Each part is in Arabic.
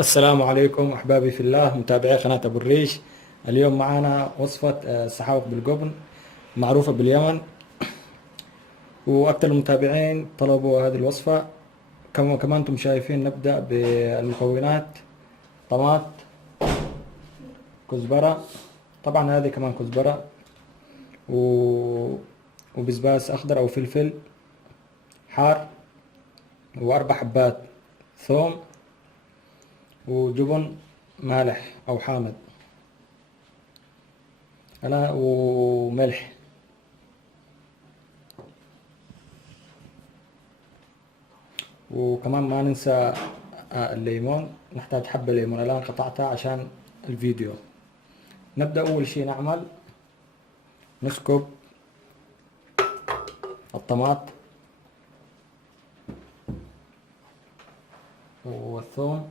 السلام عليكم أحبابي في الله متابعي قناة أبو الريش. اليوم معنا وصفة السحاوق بالجبن معروفة باليمن، وأكثر المتابعين طلبوا هذه الوصفة. كمان أنتم شايفين. نبدأ بالمكونات: طماط، كزبرة، طبعا هذه كمان كزبرة، وبزباس أخضر أو فلفل حار، وأربع حبات ثوم، وجبن مالح أو حامض، وملح. وكمان ما ننسى الليمون، نحتاج حبة ليمون الآن قطعتها عشان الفيديو. نبدأ أول شي نعمل نسكب الطماط والثوم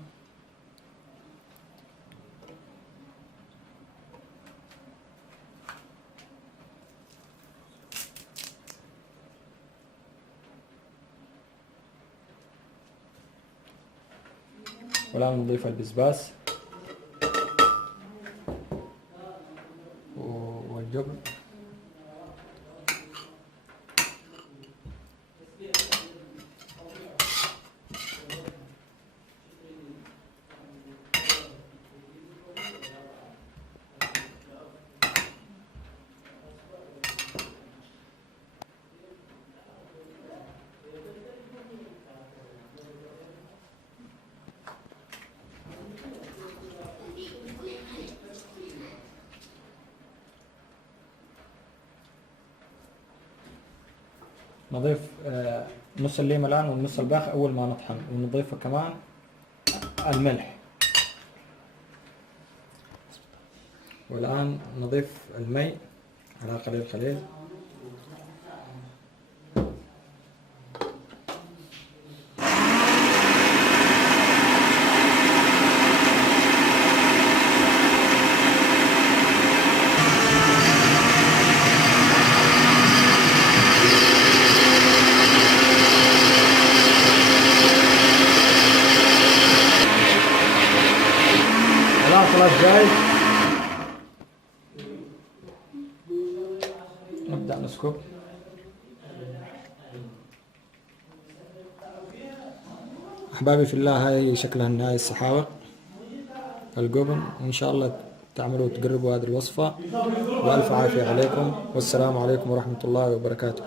والآن نضيف البزباس والجبن نضيف نص الليمة الآن والنص الباقي أول ما نطحن، ونضيف كمان الملح. والآن نضيف المي على قليل قليل. خلاص جاي. نبدأ نسكب. أحبابي في الله، هاي شكلها النهائي السحاوق الجبن. إن شاء الله تعملوا وتقربوا هذه الوصفة، وألف عافية عليكم، والسلام عليكم ورحمة الله وبركاته.